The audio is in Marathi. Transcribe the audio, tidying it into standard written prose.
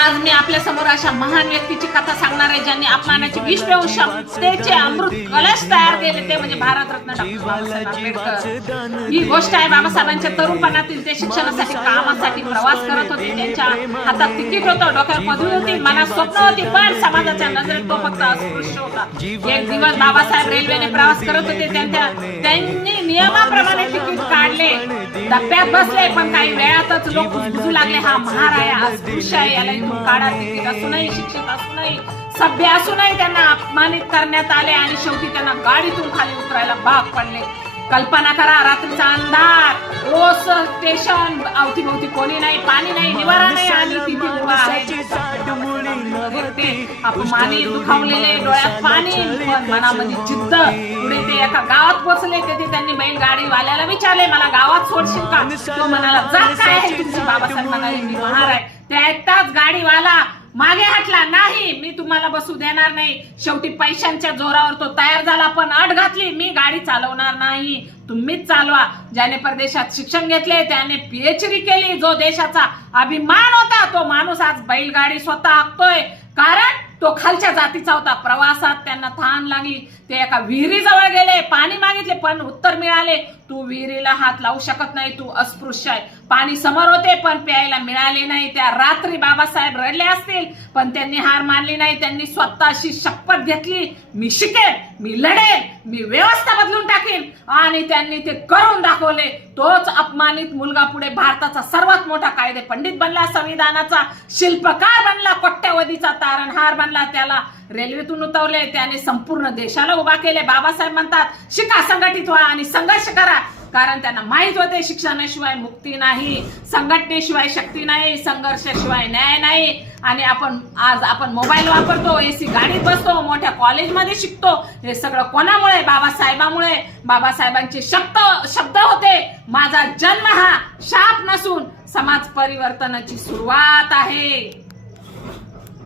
आज मी आपल्या समोर अशा महान व्यक्तीची कथा सांगणार आहे ज्यांनी अपमानाची विष पिऊन क्षमतेचे अमृत कलश तयार केले, ते म्हणजे भारतरत्न डॉक्टर बाबासाहेब आंबेडकर। ही गोष्ट आहे बाबासाहेबांच्या तरुणपणातील। ते शिक्षणासाठी कामासाठी प्रवास करत होते, त्यांच्या हातात तिकीट होतं, डोक्यावर पदवी होती, मनात स्वप्न होती, पण समाजाच्या नजरेत तो फक्त अस्पृश्य होता। एक दिवस बाबासाहेब रेल्वेने प्रवास करत होते, त्यांनी नियमाप्रमाणे तिकीट काढले, डब्यात बसले, पण काही वेळातच लोक बुजू लागले, हा महार आहे, अस्पृश्य आहे, याला इथून काढा। तिकीट असूनही, शिक्षक असूनही, सभ्य असूनही त्यांना अपमानित करण्यात आले आणि शेवटी त्यांना गाडीतून खाली उतरायला भाग पडले। कल्पना करा, रात्रीचा अंधार, रोज स्टेशन, अवतीभोवती कोणी नाही, पाणी नाही, निवारा नाही, आणि तिथे उभा आहे अपमानित, दुखावलेले, डोळ्यात पाणी, पण मनामध्ये जिद्द। पुढे ते एका गावात पोहोचले, तेथे त्यांनी बैलगाडीवाल्याला विचारले, मला गावात सोडशील का? तो म्हणाला, जात काय आहे तुमची? बाबासाहेब म्हणाले, मी महार आहे। ते ऐकताच गाडीवाला मागे हटला, नाही मी तुम्हाला बसू देणार नाही। शेवटी पैशांच्या जोरावर तो तयार झाला, पण अट घातली, मी गाडी चालवणार नाही, तुम्हीच चालवा। ज्याने परदेशात शिक्षण घेतले, त्याने पीएचडी केली, जो देशाचा अभिमान होता, तो माणूस आज बैलगाडी स्वतः हाकतोय, कारण तो खालच्या जातीचा होता। प्रवासात त्यांना तहान लागली, ते एका विहिरीजवळ गेले, पाणी मागितले, पण उत्तर मिळाले, तू विहिरीला हात लावू शकत नाही, तू अस्पृश्य आहे। पाणी समोर होते, पण प्यायला मिळाले नाही। त्या रात्री बाबासाहेब रडले असतील, पण त्यांनी हार मानली नाही। त्यांनी स्वतःशी शपथ घेतली, मी शिकेन, मी लढेन, मी व्यवस्था बदलून टाकेन, आणि त्यांनी ते करून दाखवले। तोच अपमानित मुलगा पुढे भारताचा सर्वात मोठा कायदे पंडित बनला, संविधानाचा शिल्पकार बनला, कोट्यवधीचा तारणहार बनला। त्याला रेल्वेतून उतरवले, त्याने संपूर्ण देशाला उभा केले। बाबासाहेब म्हणतात, शिका, संघटित व्हा आणि संघर्ष करा, कारण त्यांना माहित होते शिक्षणाशिवाय मुक्ती नाही, संघटनेशिवाय शक्ती नाही, संघर्षाशिवाय न्याय नाही। आणि आज आपण मोबाईल वापरतो, एसी गाडीत बसतो, मोठ्या कॉलेजमध्ये शिकतो, हे सगळं कोणामुळे? बाबासाहेबांमुळे। बाबासाहेबांचे शब्द होते, माझा जन्म हा शाप नसून समाज परिवर्तनाची सुरुवात आहे।